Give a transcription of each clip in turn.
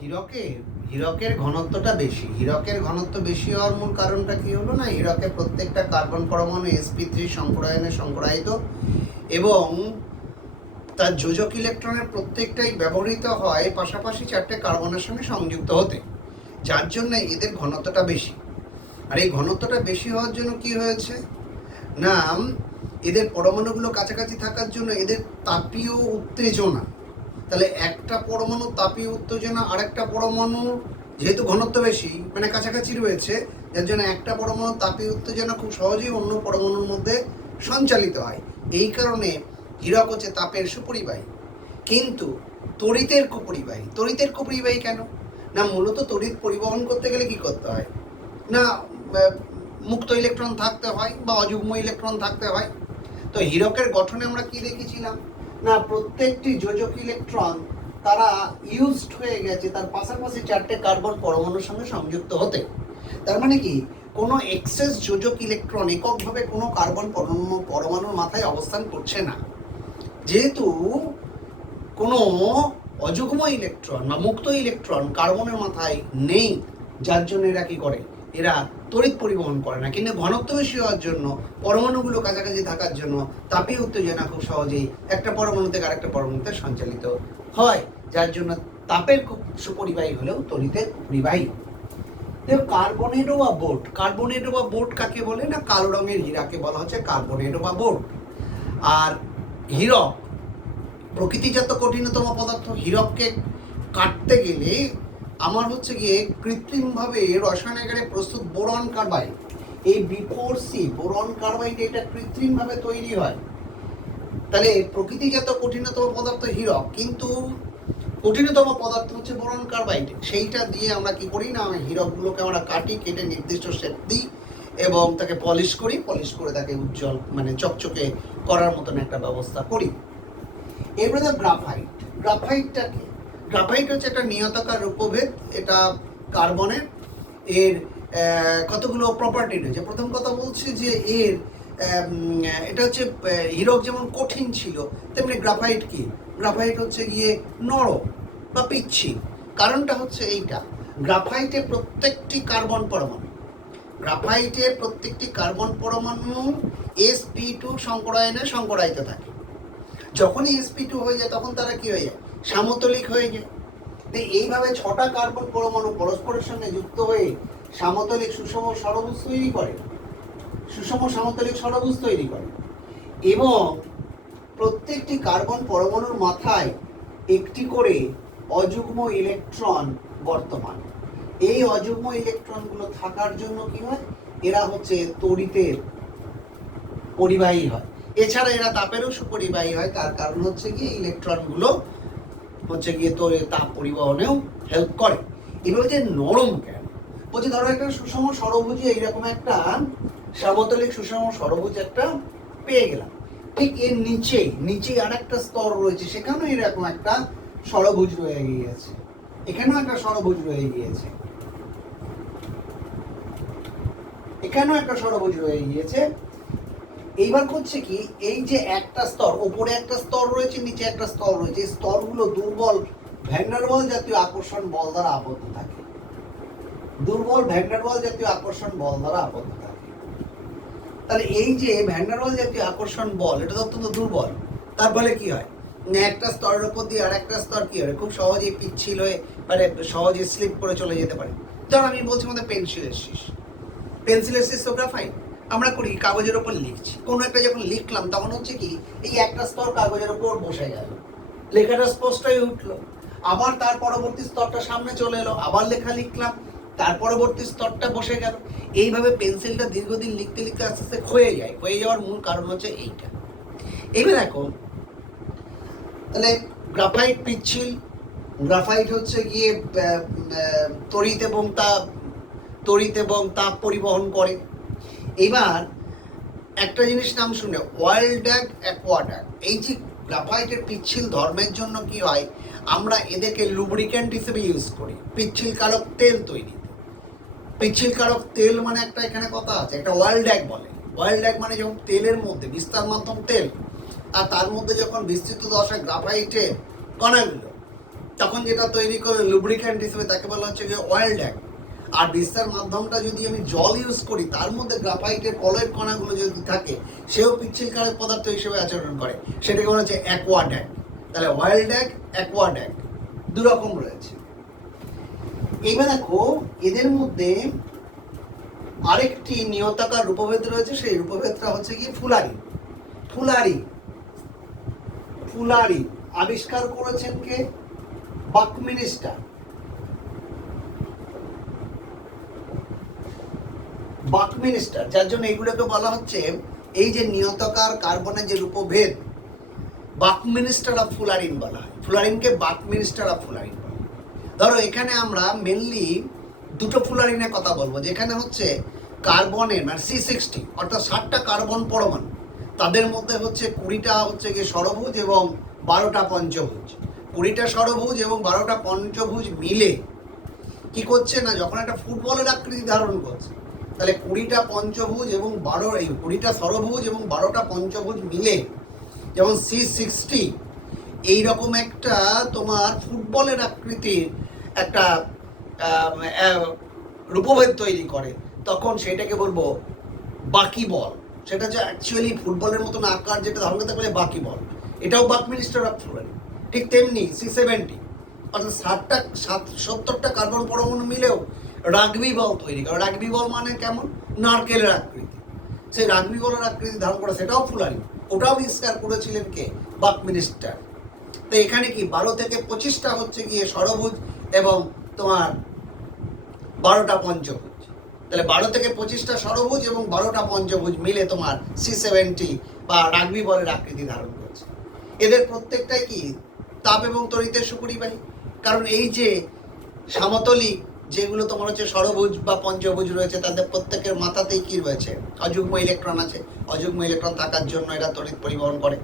হীরকের হীরকের ঘনত্বটা বেশি। হীরকের ঘনত্ব বেশি হওয়ার মূল কারণটা কি হলো না, হীরকের প্রত্যেকটা কার্বন পরমাণু sp3 সংকরায়নে সংকরায়িত এবং তার যোজক ইলেকট্রনের প্রত্যেকটাই ব্যবহৃত হয় পাশাপাশি চারটে কার্বনের সঙ্গে সংযুক্ত হতে, যার জন্য এদের ঘনত্বটা বেশি। আর এই ঘনত্বটা বেশি হওয়ার জন্য কি হয়েছে না, এদের পরমাণুগুলো কাছাকাছি থাকার জন্য এদের তাপীয় উত্তেজনা, তাহলে একটা পরমাণু তাপীয় উত্তেজনা আর একটা পরমাণু যেহেতু ঘনত্ব বেশি মানে কাছাকাছি রয়েছে, যার জন্য একটা পরমাণু তাপীয় উত্তেজনা খুব সহজেই অন্য পরমাণুর মধ্যে সঞ্চালিত হয়। এই কারণে হীরক হচ্ছে তাপের সুপরিবাহী, কিন্তু তড়িতের কুপরিবাহী। তড়িতের কুপরিবাহী কেন না, মূলত তড়িৎ পরিবহন করতে গেলে কি করতে হয় না, মুক্ত ইলেকট্রন থাকতে হয় বা অযুগ্ম ইলেকট্রন থাকতে হয়। তো হীরকের গঠনে আমরা কি দেখেছিলাম না, প্রত্যেকটি যোজক ইলেকট্রন তারা ইউজড হয়ে গেছে তার পাশাপাশি চারটে কার্বন পরমাণুর সঙ্গে সংযুক্ত হতে। তার মানে কি, কোনো এক্সেস যোজক ইলেকট্রন এককভাবে কোনো কার্বন পরমাণুর মাথায় অবস্থান করছে না, যেহেতু কোনো অযুগ্ম ইলেকট্রন বা মুক্ত ইলেকট্রন কার্বনের মাথায় নেই, যার জন্য এরা কি করে, এরা তড়িৎ পরিবহন করে না। কিন্তু ঘনত্ব বেশি হওয়ার জন্য পরমাণুগুলো কাছাকাছি থাকার জন্য তাপীয় উত্তেজনা খুব সহজেই একটা পরমাণু থেকে আরেকটা পরমাণুতে সঞ্চালিত হয়, যার জন্য তাপের খুব সুপরিবাহী হলেও তড়িতের পরিবাহী। দেখো কার্বনেডো বা বোর্ড, কার্বনেডো বা বোর্ড কাকে বলে না, কালো রঙের হীরাকে বলা হচ্ছে কার্বনেডো বা বোর্ড। আর হীরক প্রকৃতিজাত কঠিনতম পদার্থ। হীরককে কাটতে গেলে আমার হচ্ছে গিয়ে কৃত্রিমভাবে রসায়নাগারে প্রস্তুত বোরন কার্বাইড, এই B4C বোরন কার্বাইড এটা কৃত্রিমভাবে তৈরি হয়। তাহলে প্রকৃতিজাত কঠিনতম পদার্থ হীরক, কিন্তু কঠিনতম পদার্থ হচ্ছে বোরন কার্বাইড। সেইটা দিয়ে আমরা কি করি না, হীরকগুলোকে আমরা কাটি, কেটে নির্দিষ্ট শেপ দিই এবং তাকে পলিশ করি, পলিশ করে তাকে উজ্জ্বল মানে চকচকে করার মতন একটা ব্যবস্থা করি। এরপরে গ্রাফাইট। গ্রাফাইটটা কি, গ্রাফাইট হচ্ছে একটা নিয়তাকার রূপভেদ, এটা কার্বনের। এর কতগুলো প্রপার্টি রয়েছে। প্রথম কথা বলছি যে এর এটা হচ্ছে হীরক যেমন কঠিন ছিল, তেমনি গ্রাফাইট কি, গ্রাফাইট হচ্ছে গিয়ে নরম বা পিচ্ছিল। কারণটা হচ্ছে এইটা, গ্রাফাইটের প্রত্যেকটি কার্বন পরমাণু, গ্রাফাইটের প্রত্যেকটি কার্বন পরমাণু sp2 সংকরায়নে সংকরায়িত থাকে। যখনই sp2 হয়ে যায় তখন তারা কি হয়ে যায়, সামতলিক হয়ে যায়। এইভাবে ছটা কার্বন পরমাণু পরস্পরের সঙ্গে যুক্ত হয়ে সামতলিক সুষম ষড়ভুজ তৈরি করে, সুষম সামতলিক ষড়ভুজ তৈরি করে এবং প্রত্যেকটি কার্বন পরমাণুর মাথায় একটি করে অযুগ্ম ইলেকট্রন বর্তমান। এই অযুগ্ম ইলেকট্রনগুলো থাকার জন্য কি হয়, এরা হচ্ছে তড়িতের পরিবাহী হয়। এছাড়া এরা তাপেরও সুপরিবাহী হয়, তার কারণ হচ্ছে গিয়ে ইলেকট্রনগুলো হচ্ছে গিয়ে তাপ পরিবহনেও হেল্প করে। এগুলো যে নরম কেন বলছি, ধরো একটা সুষম ষড়ভুজ, এইরকম একটা সমতলিক সুষম ষড়ভুজ একটা পেয়ে গেলাম, ঠিক এর নিচেই আর একটা স্তর রয়েছে, সেখানেও এরকম একটা ষড়ভুজ রয়ে গিয়েছে, এখানেও একটা ষড়ভুজ রয়ে গিয়েছে, এখানেও একটা ষড়ভুজ রয়ে গিয়েছে। এইবার হচ্ছে কি, এই যে একটা স্তর, ওপরে একটা স্তর রয়েছে, নিচে একটা স্তর রয়েছে, এই স্তরগুলো দুর্বল ভ্যান্ডারওয়াল জাতীয় আকর্ষণ বল দ্বারা আবদ্ধ থাকে, দুর্বল ভ্যান্ডারওয়াল জাতীয় আকর্ষণ বল দ্বারা আবদ্ধ থাকে। তাহলে এই যে ভ্যান্ডারওয়াল জাতীয় আকর্ষণ বল, এটা তো অত্যন্ত দুর্বল। তার ফলে কি হয়, একটা স্তরের উপর দিয়ে আর একটা স্তর কি হয়, খুব সহজেই পিচ্ছিল হয়ে মানে সহজে স্লিপ করে চলে যেতে পারে। ধর আমি বলছি আমাদের পেন্সিলের শীষ, পেন্সিলের শীষ তো গ্রাফাইট। আমরা করি কাগজের ওপর লিখছি, কোনো একটা যখন লিখলাম তখন হচ্ছে কি, এই একটা স্তর কাগজের ওপর বসে গেল, লেখাটা স্পষ্টই উঠলো। আবার তার পরবর্তী স্তরটা সামনে চলে এলো, আবার লেখা লিখলাম, তার পরবর্তী স্তরটা বসে গেল। এইভাবে পেন্সিলটা দীর্ঘদিন লিখতে লিখতে আস্তে আস্তে ক্ষয়ে যায়। ক্ষয়ে যাওয়ার মূল কারণ হচ্ছে এইটা। এবার দেখো, তাহলে গ্রাফাইট পিচ্ছিল, গ্রাফাইট হচ্ছে গিয়ে তড়িৎ এবং তাপ পরিবহন করে। এবার একটা জিনিস নাম শুনে, ওয়ার্ল্ডাগ অ্যাকোয়াডাগ। এই যে গ্রাফাইটের পিচ্ছিল ধর্মের জন্য কি হয়, আমরা এদেরকে লুব্রিক্যান্ট হিসেবে ইউজ করি পিচ্ছিল কারক তেল তৈরি। পিচ্ছিল কারক তেল মানে একটা এখানে কথা আছে, একটা ওয়ার্ল্ডাগ বলে। ওয়ার্ল্ডাগ মানে যখন তেলের মধ্যে বিস্তার মাধ্যম তেল, আর তার মধ্যে যখন বিস্তৃত দশা গ্রাফাইটের কণাগুলো তখন যেটা তৈরি করে লুব্রিক্যান্ট হিসেবে তাকে বলা হচ্ছে যে অয়েল ড্যাগ। আর বিস্তার মাধ্যমটা যদি আমি জল ইউজ করি, তার মধ্যে গ্রাফাইটের কলয়েড কণাগুলো যদি থাকে, সেও পিচ্ছিল ক্ষারক পদার্থ হিসেবে আচরণ করে, সেটাকে বলা হচ্ছে অ্যাকোয়া ড্যাগ। তাহলে অয়েল ড্যাগ, অ্যাকোয়া ড্যাগ দু রকম রয়েছে। এইবার দেখো এদের মধ্যে আরেকটি নিয়তাকার রূপভেদ রয়েছে, সেই রূপভেদটা হচ্ছে কি ফুলারিন। ফুলারিন ফুলারিন আবিষ্কার করেছেন কে? বাকমিনিস্টার। বাকমিনিস্টার, যার জন্য এইগুলোকে বলা হচ্ছে, এই যে নিয়তাকার কার্বনের যে রূপভেদ, বাকমিনিস্টার অফ ফুলারিন বলা হয়। ফুলারিনকে বাকমিনিস্টার অফ ফুলারিন বলা হয়। ধরো এখানে আমরা মেনলি দুটো ফুলারিনের কথা বলবো, যেখানে হচ্ছে কার্বনের মানে C60 অর্থাৎ 60টা কার্বন পরমাণু, তাদের মধ্যে হচ্ছে 20টা হচ্ছে গিয়ে ষড়ভুজ এবং 12টা পঞ্চভুজ। 20টা ষড়ভুজ এবং 12টা পঞ্চভুজ মিলে কি করছে না, যখন একটা ফুটবলের আকৃতি ধারণ করছে, তাহলে 20টা পঞ্চভুজ এবং 20টা ষড়ভুজ এবং 12টা পঞ্চভুজ মিলে যেমন C60 এইরকম একটা তোমার ফুটবলের আকৃতির একটা রূপভেদ তৈরি করে, তখন সেটাকে বলবো বাকি বল। সেটা হচ্ছে অ্যাকচুয়ালি ফুটবলের মতন আকার যেটা ধারণ করতে পারে, বাকি বল। এটাও বাকমিনিস্টার অফ ফুলারিন। ঠিক তেমনি C70 অর্থাৎ 70টা কার্বন পরমাণু মিলেও রাগবি বল তৈরি করে। রাগবি বল মানে কেমন? নারকেলের আকৃতি। সেই রাগবি বলের আকৃতি ধারণ করে, সেটাও ফুলারিন। ওটাও আবিষ্কার করেছিলেন কে? বাকমিনিস্টার। তো এখানে কি 12 থেকে 25টা হচ্ছে গিয়ে ষড়ভুজ এবং তোমার 12টা পঞ্চভুজ। তাহলে 12 থেকে 25টা ষড়ভুজ এবং 12টা পঞ্চভুজ মিলে তোমার C70 বা রাগবি বলের আকৃতি ধারণ করছে। এদের প্রত্যেকটাই কি তাপ এবং তড়িতের সুপরিবাহী। কারণ এই যে সমতলিক যেগুলো তোমার হচ্ছে ষড়ভুজ বা পঞ্চভুজ রয়েছে, তাদের প্রত্যেকের মাথাতেই কি রয়েছে? অযুগ্ম ইলেকট্রন আছে। অযুগ্ম ইলেকট্রন থাকার জন্য এরা তড়িৎ পরিবহন করে।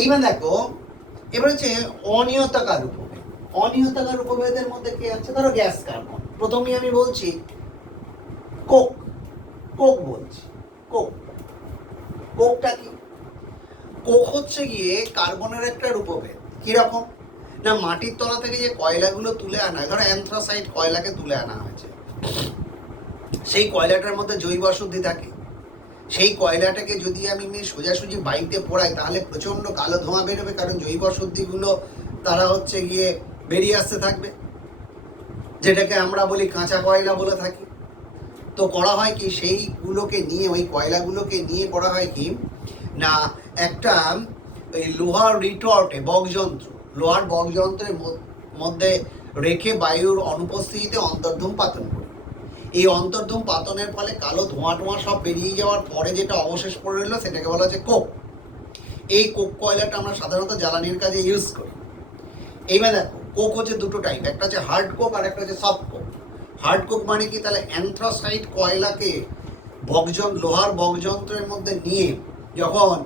এইবার দেখো, এবার হচ্ছে অনিয়তাকার রূপভেদ। অনিয়তাকার রূপভেদের মধ্যে কি আছে? ধরো গ্যাস কার্বন। প্রথমেই আমি বলছি কোক। কোক বলছি, কোক। কোকটা কি? কোক হচ্ছে গিয়ে কার্বনের একটা রূপভেদ। কিরকম না, মাটির তলা থেকে যে কয়লাগুলো তুলে আনা হয়, ধরো অ্যান্থ্রাসাইট কয়লাকে তুলে আনা হয়েছে, সেই কয়লাটার মধ্যে জৈব অশুদ্ধি থাকে। সেই কয়লাটাকে যদি আমি সোজাসুজি বাড়িতে পোড়াই, তাহলে প্রচণ্ড কালো ধোঁয়া বেরোবে, কারণ জৈব অশুদ্ধিগুলো তারা হচ্ছে গিয়ে বেরিয়ে আসতে থাকবে, যেটাকে আমরা বলি কাঁচা কয়লা বলে থাকি। তো করা হয় কি, সেইগুলোকে নিয়ে, ওই কয়লাগুলোকে নিয়ে করা হয় কি না, একটা এই লোহার রিটর্টে বকযন্ত্র, লোহার বকযন্ত্রের মধ্যে রেখে বায়ুর অনুপস্থিতিতে অন্তর্ধূম পাতন করি। এই অন্তর্ধূম পাতনের ফলে কালো ধোঁয়া টোঁয়া সব বেরিয়ে যাওয়ার পরে যেটা অবশেষ পড়ে রইল, সেটাকে বলা হচ্ছে কোক। এই কোক কয়লাটা আমরা সাধারণত জ্বালানির কাজে ইউজ করি। এইবার দেখো, কোক হচ্ছে দুটো টাইপ, একটা হচ্ছে হার্ড কোক আর একটা হচ্ছে সফট কোক। হার্ড কোক মানে কি, তাহলে অ্যান্থ্রাসাইট কয়লাকে লোহার বকযন্ত্রের মধ্যে নিয়ে যখন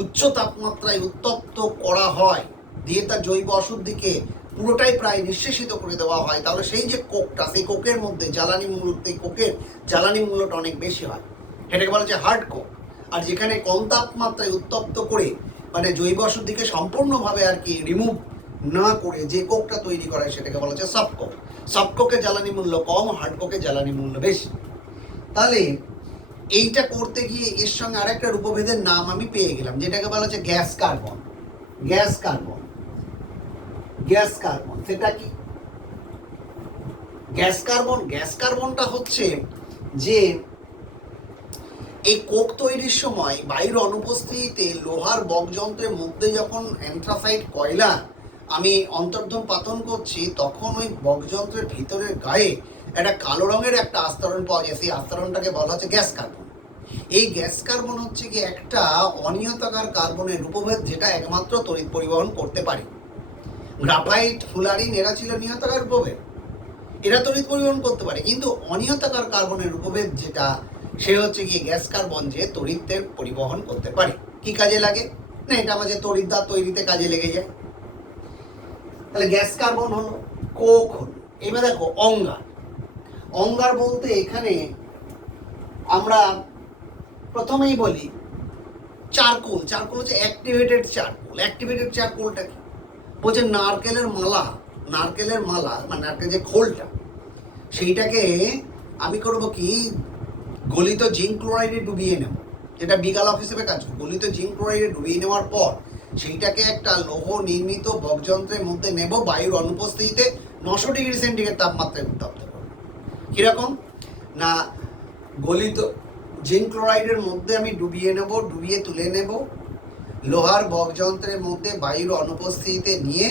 উচ্চ তাপমাত্রায় উত্তপ্ত করা হয়, দিয়ে তার জৈব অশুদ্ধিকে পুরোটাই প্রায় নিঃশেষিত করে দেওয়া হয়, তাহলে সেই যে কোকটা, সেই কোকের মধ্যে জ্বালানি মূল্য, এই কোকের জ্বালানি মূল্যটা অনেক বেশি হয়, সেটাকে বলা হচ্ছে হার্ড কোক। আর যেখানে কম তাপমাত্রায় উত্তপ্ত করে মানে জৈব অশুদ্ধিকে সম্পূর্ণভাবে আর কি রিমুভ না করে যে কোকটা তৈরি করা হয়, সেটাকে বলা হচ্ছে সফট কোক। সফট কোকের জ্বালানি মূল্য কম, হার্ড কোকের জ্বালানি মূল্য বেশি। তাহলে এইটা করতে গিয়ে এর সঙ্গে আরেকটা রূপভেদের নাম আমি পেয়ে গেলাম, যেটাকে বলা হচ্ছে gas carbon. Gas carbon, gas carbon সেটা কি? গ্যাস কার্বন, গ্যাস কার্বনটা হচ্ছে যে এই কোক তৈরির সময় বায়ুর অনুপস্থিতিতে লোহার বকযন্ত্রের মধ্যে যখন অ্যান্থ্রাসাইট কয়লা আমি অন্তর্ধূম পাতন করছি, তখন ওই বকযন্ত্রের ভিতরের গায়ে একটা কালো রঙের একটা আস্তরণ পাওয়া যায়, সেই আস্তরণটাকে বলা হচ্ছে গ্যাস কার্বন। এই গ্যাস কার্বন হচ্ছে কি একটা অনিয়তাকার কার্বনের রূপভেদ, যেটা একমাত্র তড়িৎ পরিবহন করতে পারে। গ্রাফাইট, ফুলারিন এরা ছিল নিয়তাকার রূপভেদ, এরা তড়িৎ পরিবহন করতে পারে, কিন্তু অনিয়তাকার কার্বনের রূপভেদ যেটা, সে হচ্ছে গিয়ে গ্যাস কার্বন, যে তড়িতের পরিবহন করতে পারে। কি কাজে লাগে না, এটা আমাদের তড়িৎদ্বার তৈরিতে কাজে লেগে যায়। তাহলে গ্যাস কার্বন হলো, কোক হলো। এবার দেখো অঙ্গার। অঙ্গার বলতে এখানে আমরা প্রথমেই বলি চারকোল। চারকোল হচ্ছে অ্যাক্টিভেটেড চারকোল। অ্যাক্টিভেটেড চারকোলটা কি? বলছে নারকেলের মালা মানে নারকেল যে খোলটা, সেইটাকে আমি করব কি গলিত জিঙ্ক ক্লোরাইডে ডুবিয়ে নেব, যেটা বিগালক হিসেবে কাজ করে। গলিত জিঙ্ক ক্লোরাইডে ডুবিয়ে নেওয়ার পর সেইটাকে একটা লৌহ নির্মিত বকযন্ত্রের মধ্যে নেব, বায়ুর অনুপস্থিতিতে 900 ডিগ্রি সেন্টিগ্রেড তাপমাত্রায় উত্তপ্ত করব। কীরকম না, গলিত জিঙ্ক ক্লোরাইডের মধ্যে আমি ডুবিয়ে নেব, ডুবিয়ে তুলে নেব, লোহার বকযন্ত্রের মধ্যে বায়ুর অনুপস্থিতিতে নিয়ে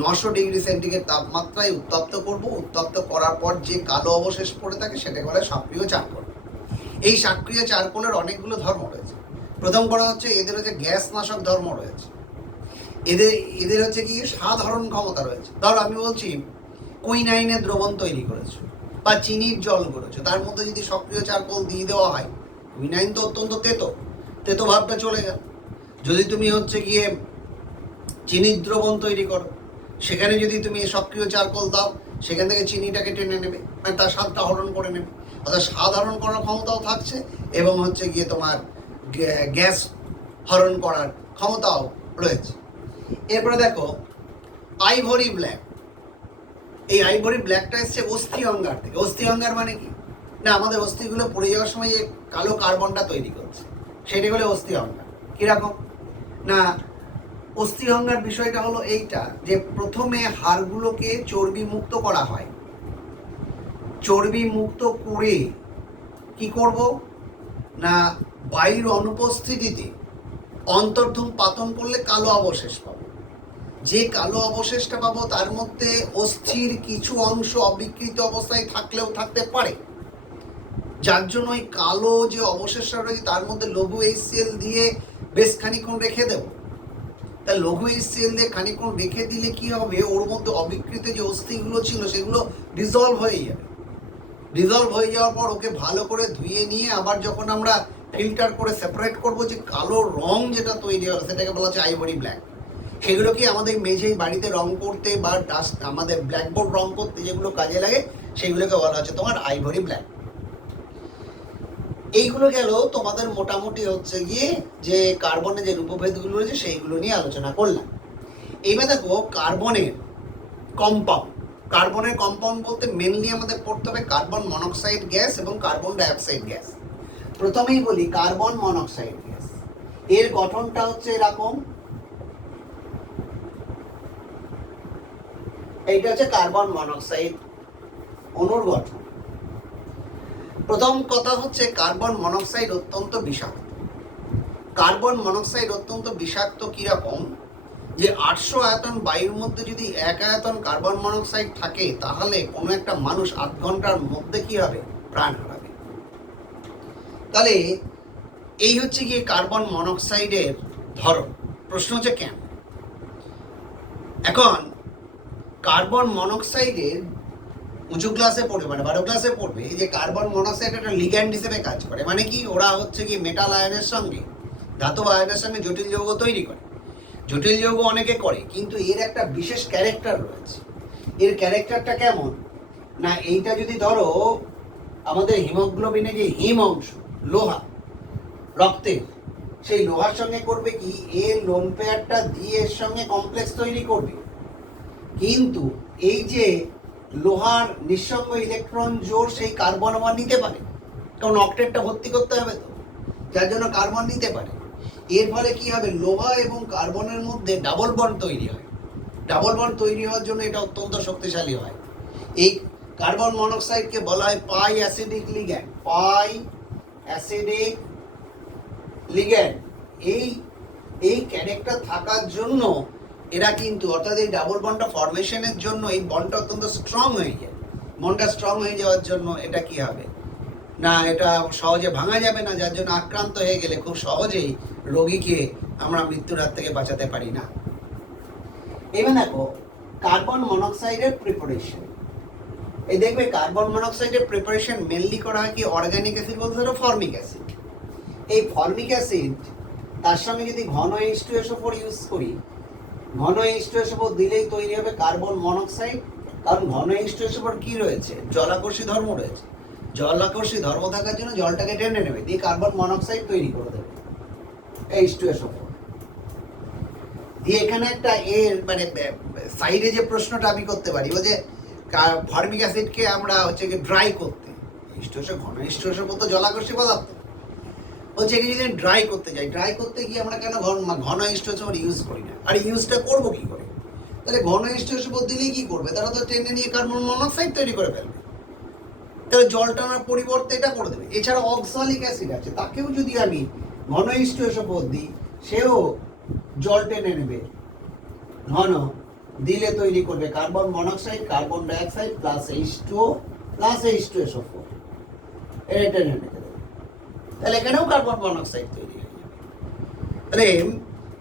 900 ডিগ্রি সেন্টিগ্রেড তাপমাত্রায় উত্তপ্ত করব। উত্তপ্ত করার পর যে কালো অবশেষ পড়ে থাকে সেটাকে বলে সক্রিয় চারকোল। এই সক্রিয় চারকোলের অনেকগুলো ধর্ম রয়েছে। প্রথম করা হচ্ছে এদের হচ্ছে গ্যাস নাশক ধর্ম রয়েছে, এদের হচ্ছে কি সাধারণ ক্ষমতা রয়েছে। ধরো আমি বলছি কুইনাইনের দ্রবণ তৈরি করেছো বা চিনির জল করেছো, তার মধ্যে যদি সক্রিয় চারকোল দিয়ে দেওয়া হয়, কুইনাইন তো অত্যন্ত তেতো ভাবটা চলে গেল। যদি তুমি হচ্ছে গিয়ে চিনির দ্রবণ তৈরি করো, সেখানে যদি তুমি সক্রিয় চারকোল দাও, সেখান থেকে চিনিটাকে টেনে নেবে, মানে তার স্বাদটা হরণ করে নেবে। অর্থাৎ স্বাদ হরণ করার ক্ষমতাও থাকছে এবং হচ্ছে গিয়ে তোমার গ্যাস হরণ করার ক্ষমতাও রয়েছে। এরপরে দেখো আইভরি ব্ল্যাক। এই আইভরি ব্ল্যাকটা এসছে অস্থি অঙ্গার থেকে। অস্থি অঙ্গার মানে কি না, আমাদের অস্থিগুলো পড়ে যাওয়ার সময় যে কালো কার্বনটা তৈরি করছে সেটি হলো অস্থি অঙ্গার। কীরকম না, অস্থি অঙ্গার বিষয়টা হলো এইটা যে প্রথমে হাড়গুলোকে চর্বি মুক্ত করা হয়। চর্বি মুক্ত করে কি করব না, বায়ুর অনুপস্থিতিতে অন্তর্ধূম পাতন করলে কালো অবশেষ পাবো। যে কালো অবশেষটা পাবো তার মধ্যে অস্থির কিছু অংশ অবিকৃত অবস্থায় থাকলেও থাকতে পারে, যার জন্য ওই কালো যে অবশেষটা রয়েছে তার মধ্যে লঘু HCl দিয়ে বেশ খানিকক্ষণ রেখে দেবো। তা লঘু HCl দিয়ে খানিকক্ষণ রেখে দিলে কি হবে, ওর মধ্যে অবিকৃত যে অস্থিগুলো ছিল সেগুলো ডিজলভ হয়ে যাবে। ডিজলভ হয়ে যাওয়ার পর ওকে ভালো করে ধুয়ে নিয়ে আবার যখন আমরা ফিল্টার করে সেপারেট করব, যে কালো রং যেটা তৈরি হবে সেটাকে বলা হচ্ছে আইভরি ব্ল্যাক। সেগুলো কি আমাদের মেঝেই বাড়িতে রং করতে বা ডাস্ট আমাদের ব্ল্যাকবোর্ড রং করতে যেগুলো কাজে লাগে সেগুলোকে বলা হচ্ছে তোমার আইভরি ব্ল্যাক। এইগুলো গেল তোমাদের মোটামুটি হচ্ছে গিয়ে যে কার্বনের যে রূপভেদগুলো রয়েছে সেইগুলো নিয়ে আলোচনা করলাম। এইবার দেখো কার্বনের কম্পাউন্ড বলতে মেনলি আমাদের পড়তে হবে কার্বন মনোক্সাইড গ্যাস এবং কার্বন ডাইঅক্সাইড গ্যাস। প্রথমেই বলি কার্বন মনোক্সাইড গ্যাস, এর গঠনটা হচ্ছে এরকম। এইটা হচ্ছে কার্বন মনোক্সাইড অণুর গঠন। প্রথম কথা হচ্ছে কার্বন মনোক্সাইড অত্যন্ত বিষাক্ত। কার্বন মনোক্সাইড অত্যন্ত বিষাক্ত কিরকম, যে 800 আয়তন বায়ুর মধ্যে যদি 1 আয়তন কার্বন মনোক্সাইড থাকে তাহলে কোনো একটা মানুষ 8 ঘন্টার মধ্যে কি হবে, প্রাণ হারাবে। তাহলে এই হচ্ছে গিয়ে কার্বন মনোক্সাইডের ধরন। প্রশ্ন হচ্ছে কেন। এখন কার্বন মনোক্সাইডের উঁচু ক্লাসে পড়বে মানে 12 ক্লাসে পড়বে যে কার্বন মনোক্সাইড একটা লিগ্যান্ড হিসেবে কাজ করে। মানে কি, ওরা হচ্ছে কি মেটাল আয়নের সঙ্গে ধাতব আয়নের সঙ্গে জটিল যৌগ তৈরি করে। জটিল যৌগ অনেকে করে, কিন্তু এর একটা বিশেষ ক্যারেক্টার রয়েছে। এর ক্যারেক্টারটা কেমন না, এইটা যদি ধরো আমাদের হিমোগ্লোবিনে যে হিম অংশ লোহা রক্তের, সেই লোহার সঙ্গে করবে কি, এর লোন পেয়ারটা দিয়ে এর সঙ্গে কমপ্লেক্স তৈরি করবে। কিন্তু এই যে লোহার নিঃসঙ্গ ইলেকট্রন জোড় সেই কার্বন আবার নিতে পারে, কারণ অক্টেটটা ভর্তি করতে হবে তো, যার জন্য কার্বন নিতে পারে। এর ফলে কি হবে, লোহা এবং কার্বনের মধ্যে ডাবল বন্ড তৈরি হয়। ডাবল বন্ড তৈরি হওয়ার জন্য এটা অত্যন্ত শক্তিশালী হয়। এই কার্বন মনোক্সাইডকে বলা হয় পাই অ্যাসিডিক লিগ্যান্ড। পাই অ্যাসিডিক লিগ্যান্ড এই ক্যারেক্টার থাকার জন্য এরা কিন্তু, অর্থাৎ এই ডাবল বন্ডটা ফরমেশনের জন্য এই বন্ডটা অত্যন্ত স্ট্রং হয়ে যায়। বন্ডটা স্ট্রং হয়ে যাওয়ার জন্য এটা কি হবে না, এটা সহজে ভাঙা যাবে না, যার জন্য আক্রান্ত হয়ে গেলে খুব সহজেই রোগীকে আমরা মৃত্যুর হাত থেকে বাঁচাতে পারি না। এবার দেখো কার্বন মনোক্সাইডের প্রিপারেশন। এই দেখবে কার্বন মনোক্সাইডের প্রিপারেশন মেনলি করা হয় কি, অর্গানিক অ্যাসিড বলতে ধরো ফর্মিক অ্যাসিড। এই ফর্মিক অ্যাসিড তার সঙ্গে যদি ঘন H2SO4 ইউজ করি, ঘন H2SO4 দিলেই তৈরি হবে কার্বন মনোক্সাইড। কারণ ঘন H2SO4 কি রয়েছে, জলাকর্ষী ধর্ম রয়েছে। জলাকর্ষী ধর্ম থাকার জন্য জলটাকে টেনে নেবে, দিয়ে কার্বন মনোক্সাইড তৈরি করে দেবে H2SO4। দিয়ে এখানে একটা মানে সাইডে যে প্রশ্নটা আমি করতে পারি, ও যে ফর্মিক অ্যাসিডকে আমরা হচ্ছে কি ড্রাই করতে, ঘন স্টোসের মতো জলাকর্ষী পদার্থ, বলছে একে যদি ড্রাই করতে যাই, ড্রাই করতে গিয়ে আমরা কেন ঘন স্টোসের ইউজ করি না? আর ইউজটা করবো কি করে? তাহলে ঘন স্টোসের দিলেই কি করবে? তারা তো টেনে নিয়ে কার্বন মনোক্সাইড তৈরি করে ফেলবে, তাহলে জল টানার পরিবর্তে এটা করে দেবে। এছাড়া অক্সালিক অ্যাসিড আছে, তাকেও যদি আমি ঘন স্টোসের দিই, সেও জল টেনে নেবে, ঘন দিলে তৈরি করবে carbon monoxide, carbon dioxide plus H2O plus H2SO4, এটা টেনে রেখে দেবে। তাহলে এখানেও কার্বন মনোক্সাইড তৈরি হয়ে যাবে। তাহলে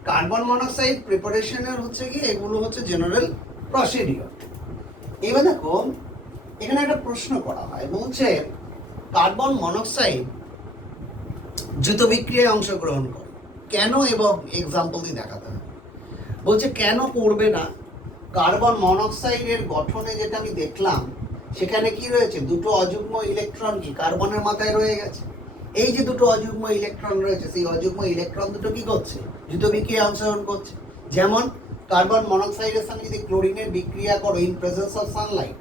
কার্বন মনোক্সাইড প্রিপারেশনের হচ্ছে কি, এগুলো হচ্ছে জেনারেল প্রসিডিওর। এবার দেখো এখানে একটা প্রশ্ন করা হয়, বলছে কার্বন মনোক্সাইড দ্রুত বিক্রিয়ায় অংশগ্রহণ করে কেন, এবং এক্সাম্পল দিয়ে দেখাতে হবে। বলছে কেন করবে না? কার্বন মনোক্সাইডের গঠনে যেটা আমি দেখলাম, সেখানে কি রয়েছে? দুটো অযুগ্ম ইলেকট্রন কি কার্বনের মাথায় রয়ে গেছে। এই যে দুটো অযুগ্ম ইলেকট্রন রয়েছে, সেই অযুগ্ম ইলেকট্রন দুটো কি করছে? দ্রুত বিক্রিয়ায় অংশগ্রহণ করছে। যেমন কার্বন মনোক্সাইডের সঙ্গে যদি ক্লোরিনের বিক্রিয়া করো ইন প্রেজেন্স অফ সানলাইট,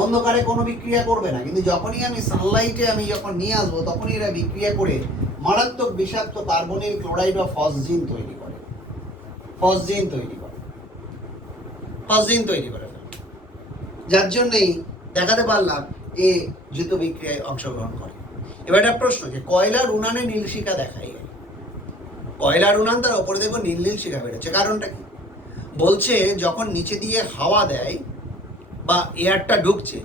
অন্ধকারে কোনো বিক্রিয়া করবে না, কিন্তু যখনই আমি সানলাইটে আমি যখন নিয়ে আসবো, তখনই এরা বিক্রিয়া করে মারাত্মক বিষাক্ত কার্বনিল ক্লোরাইড বা ফসজিন তৈরি করে, যার জন্যই দেখাতে পারলাম যে দ্রুত বিক্রিয়ায় অংশগ্রহণ করে। এবার একটা প্রশ্ন, যে কয়লার উনানে নীল শিখা দেখাই যায়, কয়লার উনান তার উপরে দেখবো নীল নীল শিখা বেরোচ্ছে, কারণটা কি? বলছে যখন নিচে দিয়ে হাওয়া দেয় বা এয়ারটা ঢুকছে,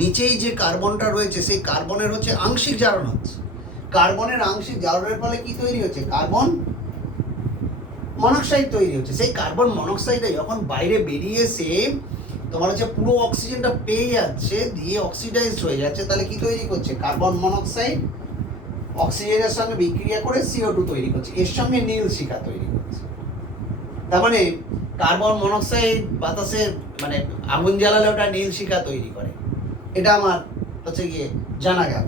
নিচেই যে কার্বনটা রয়েছে, সেই কার্বনের হচ্ছে আংশিক জারণ হচ্ছে। কার্বনের আংশিক জারণের ফলে কি তৈরি হচ্ছে? কার্বন মনোক্সাইড তৈরি হচ্ছে। সেই কার্বন মনোক্সাইডে যখন বাইরে বেরিয়ে এসে তোমার হচ্ছে পুরো অক্সিজেনটা পেয়ে যাচ্ছে, দিয়ে অক্সিডাইজড হয়ে যাচ্ছে, তাহলে কি তৈরি করছে? কার্বন মনোক্সাইড অক্সিজেনের সঙ্গে বিক্রিয়া করে CO2 তৈরি করছে, এর সঙ্গে নীল শিখা তৈরি করছে। তার মানে কার্বন মনোক্সাইড বাতাসের মানে আগুন জ্বালালে ওটা নীল শিখা তৈরি করে, এটা আমার হচ্ছে গিয়ে জানা গেল।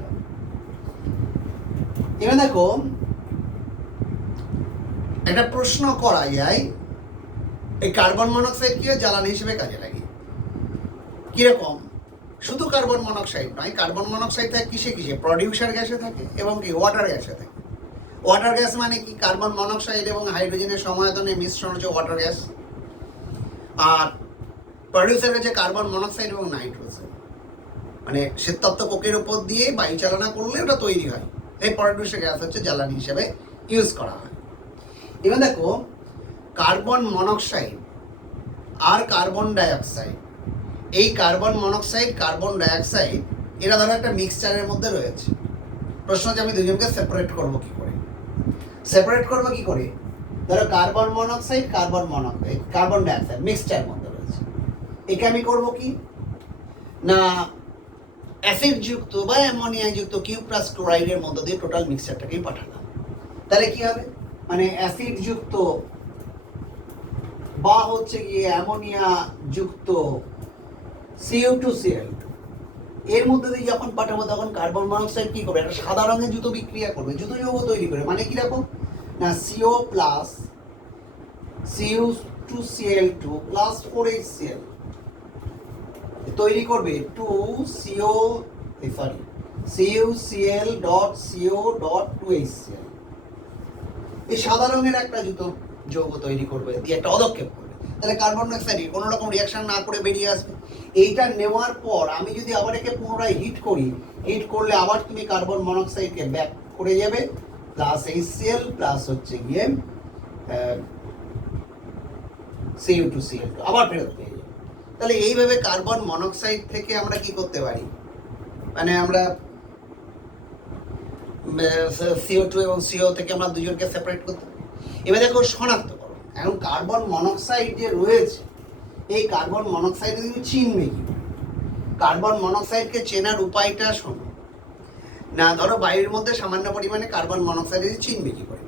এবার দেখো একটা প্রশ্ন করা যায়, এই কার্বন মনোক্সাইড কি জ্বালানি হিসেবে কাজে লাগে? কিরকম? শুধু কার্বন মনোক্সাইড নয়, কার্বন মনোক্সাইড থাকে কিসে কিসে? প্রডিউসার গ্যাসে থাকে এবং কি ওয়াটার গ্যাসে থাকে। ওয়াটার গ্যাস মানে কি? কার্বন মনোক্সাইড এবং হাইড্রোজেনের সমায়তনে মিশ্রণ হচ্ছে ওয়াটার গ্যাস। আর প্রডিউসার হচ্ছে কার্বন মনোক্সাইড এবং নাইট্রোজেন, মানে শ্বেততত্ত্ব কোকের উপর দিয়ে বায়ু চালনা করলে ওটা তৈরি হয়। এই প্রডিউসার গ্যাস হচ্ছে জ্বালানি হিসেবে ইউজ করা হয়। এবার দেখো কার্বন মনোক্সাইড আর কার্বন ডাইঅক্সাইড, এই কার্বন মনোক্সাইড কার্বন ডাইঅক্সাইড এরা ধরো একটা মিক্সচারের মধ্যে রয়েছে। প্রশ্ন হচ্ছে আমি দুজনকে সেপারেট করবো কি করে? ধরো carbon monoxide carbon dioxide mixture মধ্যে রয়েছে, একে আমি করবো কি না অ্যাসিড যুক্ত বা অ্যামোনিয়া যুক্ত কিউ প্লাস ক্লোরাইডের মধ্য দিয়ে টোটাল মিক্সচারটাকেই পাঠালাম। তাহলে কি হবে? মানে অ্যাসিড যুক্ত বা হচ্ছে গিয়ে অ্যামোনিয়া যুক্ত CO2Cl2 এর মধ্যে দিয়ে যখন পাঠাবো, তখন কার্বন মনোক্সাইড কি করবে? একটা সাদা রঙের জুতো বিক্রিয়া করবে, জুতো যৌগ তৈরি করে। মানে কিরকম না CO plus CO2Cl2 plus 4HCl তৈরি করবে CuCl.CO.2HCl। এই সাদা রঙের একটা জুতো যৌগ তৈরি করবে, দিয়ে একটা অদক্ষেপ করবে। তাহলে কার্বন ডাইঅক্সাইড কোনো রকম রিয়াকশন না করে বেরিয়ে আসবে। এইটা নেওয়ার পর আমি যদি আবার একে পুনরায় হিট করলে আবার তুমি কার্বন মনোক্সাইডকে ব্যাক করে যাবে, প্লাস HCl প্লাস হচ্ছে গিয়ে CO2Cl2 আবার ফেরত পেয়ে যাবে। তাহলে এইভাবে কার্বন মনোক্সাইড থেকে আমরা কি করতে পারি? মানে আমরা CO2 এবং CO থেকে আমরা দুজনকে সেপারেট করতে পারি। এবার দেখো শনাক্তকরণ। এখন কার্বন মনোক্সাইড যে রয়েছে, এই কার্বন মনোক্সাইড তুমি চিনবে কি? কার্বন মনোক্সাইডকে চেনার উপায়টা শোনো না। ধরো বায়ুর মধ্যে সামান্য পরিমাণে কার্বন মনোক্সাইড চিনবে কি করে?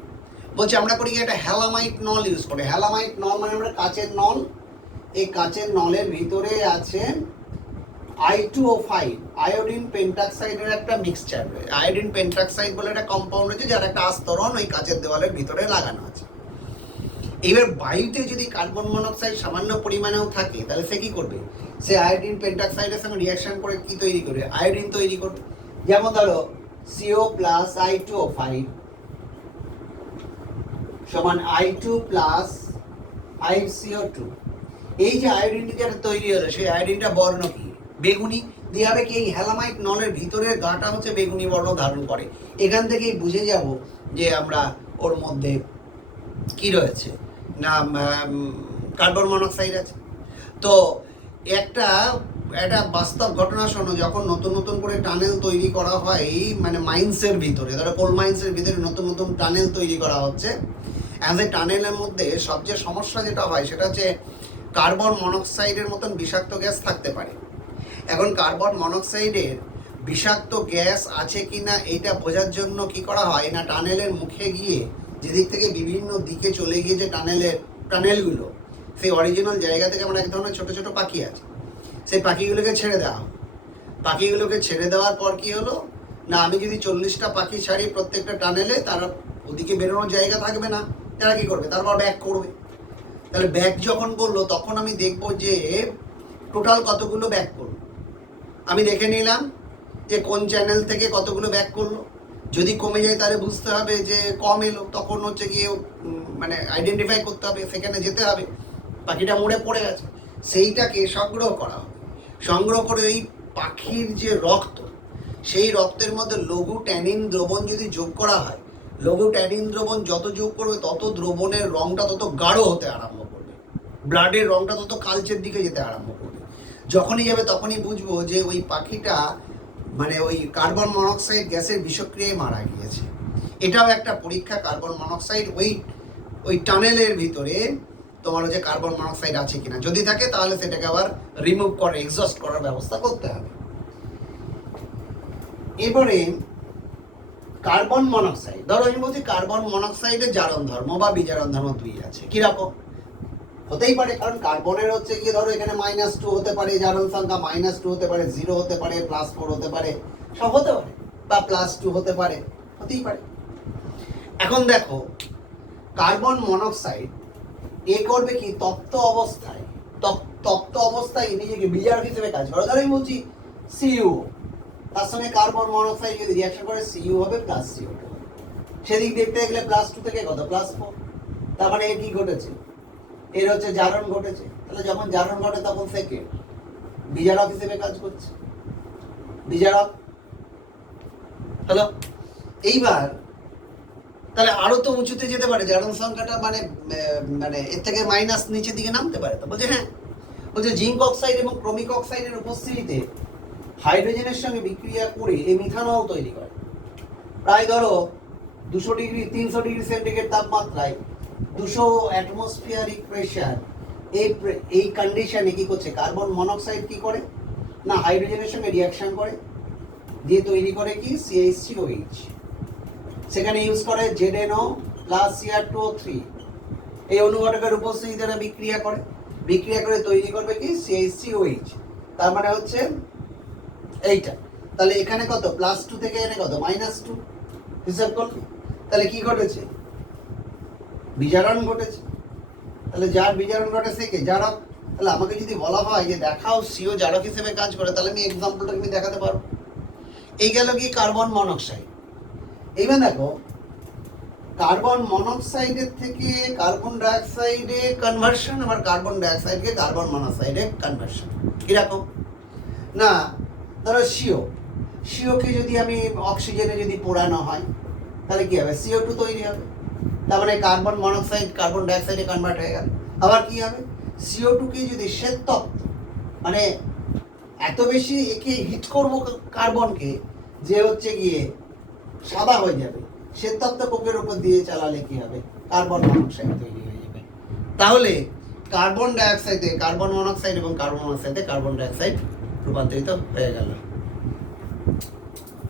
বলছে আমরা করি একটা হ্যালামাইট নল ইউজ করে। হ্যালামাইট নল মানে আমরা কাচের নল, এই কাচের নলের ভিতরে আছে I2O5 আয়োডিন পেন্টাক্সাইডের একটা মিক্সচার রয়েছে। আয়োডিন পেন্টাক্সাইড বলে একটা কম্পাউন্ড রয়েছে, যার একটা আস্তরণ ওই কাচের দেওয়ালের ভিতরে লাগানো আছে। এবার বায়ুতে যদি কার্বন মনোক্সাইড সামান্য পরিমাণেও থাকে তাহলে সে কি করবে, সে আয়োডিন পেন্টাক্সাইডের সঙ্গে রিয়াকশন করে কি তৈরি করবে, আয়োডিন তৈরি করবে। যেমন ধরো CO প্লাস I2O5 সমান I2 প্লাস 5CO2। এই যে আয়োডিনটি যেটা তৈরি হলো সেই আয়োডিনটা বর্ণ কি, বেগুনি। দিয়ে হবে কি, এই হ্যালামাইট নলের ভিতরের গাটা হচ্ছে বেগুনি বর্ণ ধারণ করে। এখান থেকেই বুঝে যাব যে আমরা ওর মধ্যে কি রয়েছে না কার্বন মনোক্সাইড আছে। তো একটা বাস্তব ঘটনা শোনো, যখন নতুন নতুন করে টানেল তৈরি করা হয় মানে মাইন্সের ভিতরে, ধরো কোল মাইন্সের ভিতরে নতুন নতুন টানেল তৈরি করা হচ্ছে, অ্যাজ এ টানেলের মধ্যে সবচেয়ে সমস্যা যেটা হয় সেটা হচ্ছে কার্বন মনোক্সাইডের মতন বিষাক্ত গ্যাস থাকতে পারে। এখন কার্বন মনোক্সাইডের বিষাক্ত গ্যাস আছে কি না এইটা বোঝার জন্য কি করা হয় না, টানেলের মুখে গিয়ে যেদিক থেকে বিভিন্ন দিকে চলে গিয়ে যে টানেলগুলো, সেই অরিজিনাল জায়গা থেকে আমার এক ধরনের ছোটো ছোটো পাখি আছে, সেই পাখিগুলোকে ছেড়ে দেওয়া হয়। পাখিগুলোকে ছেড়ে দেওয়ার পর কি হলো না, আমি যদি 40টা পাখি ছাড়ি প্রত্যেকটা টানেলে, তারা ওদিকে বেরোনোর জায়গা থাকবে না, তারা কি করবে, তারপর ব্যাক করবে। তাহলে ব্যাক যখন করলো তখন আমি দেখব যে টোটাল কতগুলো ব্যাক করলো। আমি দেখে নিলাম যে কোন চ্যানেল থেকে কতগুলো ব্যাক করলো। যদি কমে যায় তাহলে বুঝতে হবে যে কম এলো, তখন হচ্ছে গিয়ে মানে আইডেন্টিফাই করতে হবে, সেখানে যেতে হবে পাখিটা মরে পড়ে গেছে, সেইটাকে সংগ্রহ করা হবে। সংগ্রহ করে এই পাখির যে রক্ত, সেই রক্তের মধ্যে লঘু ট্যানিন দ্রবণ যদি যোগ করা হয়, লঘু ট্যানিন দ্রবণ যত যোগ করবে তত দ্রবণের রঙটা তত গাঢ় হতে আরম্ভ করবে, ব্লাডের রঙটা তত কালচের দিকে যেতে আরম্ভ করবে। যখনই যাবে তখনই বুঝবো যে ওই পাখিটা মানে ওই কার্বন মনোক্সাইড গ্যাসের বিষক্রিয়ায় মারা গিয়েছে। এটাও একটা পরীক্ষা, কার্বন মনোক্সাইড ওই টানেলের ভিতরে তোমার হচ্ছে কার্বন মনোক্সাইড আছে কিনা। যদি থাকে তাহলে সেটাকে আবার রিমুভ করে এক্সস্ট করার ব্যবস্থা করতে হবে। এবারে কার্বন মনোক্সাইড, ধরো আমি বলছি কার্বন মনোক্সাইডের জারণ ধর্ম বা বিজারণ ধর্ম 2 আছে। কিরকম হতেই পারে, কারণ কার্বনের হচ্ছে কি, ধরো এখানে -2 হতে পারে, জারণ সংখ্যা -2 হতে পারে, 0 হতে পারে, +4 হতে পারে, সব হতে পারে, বা +2 হতে পারে, হতেই পারে। এখন দেখো কার্বন মনোক্সাইড করবে কি, তপ্ত অবস্থায় নিজেকে বিজারক হিসেবে কাজ করে। ধরো আমি বলছি CU, তার সঙ্গে কার্বন মনোক্সাইড যদি রিয়াকশন করে CU হবে +CO2, সেদিক দেখতে গেলে +2 থেকে কত +4, তার মানে এর কি ঘটেছে, এর হচ্ছে জারণ ঘটেছে। তাহলে যখন জারণ ঘটে তখন থেকে বিজারক হিসেবে কাজ করছে, বিজারক। হ্যালো, এইবার তাহলে আরো তো উঁচুতে যেতে পারে জারণ সংখ্যাটা, মানে মানে এর থেকে মাইনাস নিচের দিকে নামতে পারে। তো বলছে হ্যাঁ, বলছে জিঙ্ক অক্সাইড এবং ক্রোমিক অক্সাইডের উপস্থিতিতে হাইড্রোজেনের সঙ্গে বিক্রিয়া করে এই মিথানল তৈরি করে। প্রায় ধরো 300 ডিগ্রি সেন্টিগ্রেড তাপমাত্রায় 200 অ্যাটমসফিয়ারিক প্রেশার, এই কন্ডিশনে কি করছে কার্বন মনোক্সাইড, কি করে না হাইড্রোজেনের সঙ্গে রিয়াকশন করে, দিয়ে তৈরি করে কি CH3OH। সেখানে ইউজ করে ZNO প্লাস Cr2O3, এই অনুঘটকের উপস্থিতিতে বিক্রিয়া করে তৈরি করবে কি CH3OH। তার মানে হচ্ছে এইটা। তাহলে এখানে কত +2 থেকে এখানে কত -2 হিসাব করলে, তাহলে কি ঘটেছে, বিজারণ ঘটেছে। তাহলে যার বিজারণ ঘটে সে কে, জারক। তাহলে আমাকে যদি বলা হয় যে দেখাও CO জারক হিসেবে কাজ করে, তাহলে আমি এক্সাম্পলটা আমি দেখাতে পারবো। এই গেল কি কার্বন মনোক্সাইড। এইবার দেখো কার্বন মনোক্সাইডের থেকে কার্বন ডাইঅক্সাইডে কনভার্সন, আবার কার্বন ডাইঅক্সাইডকে কার্বন মনোক্সাইডে কনভার্সন। কিরকম না, ধরো CO-কে যদি আমি অক্সিজেনে যদি পোড়ানো হয় তাহলে কি হবে, CO2 তৈরি হবে। তার মানে কার্বন মনোক্সাইড কার্বন ডাইঅক্সাইডে কনভার্ট হয়ে গেল। আবার কি হবে, CO2-কে যদি শ্বেততপ্ত, মানে এত বেশি একে হিট করব কার্বনকে যে হচ্ছে গিয়ে সাদা হয়ে যাবে, শ্বেততপ্ত কোকের উপর দিয়ে চালালে কি হবে, কার্বন মনোক্সাইড তৈরি হয়ে যাবে। তাহলে কার্বন ডাইঅক্সাইডে কার্বন মনোক্সাইড এবং কার্বন মনোক্সাইডে কার্বন ডাইঅক্সাইড রূপান্তরিত হয়ে গেল।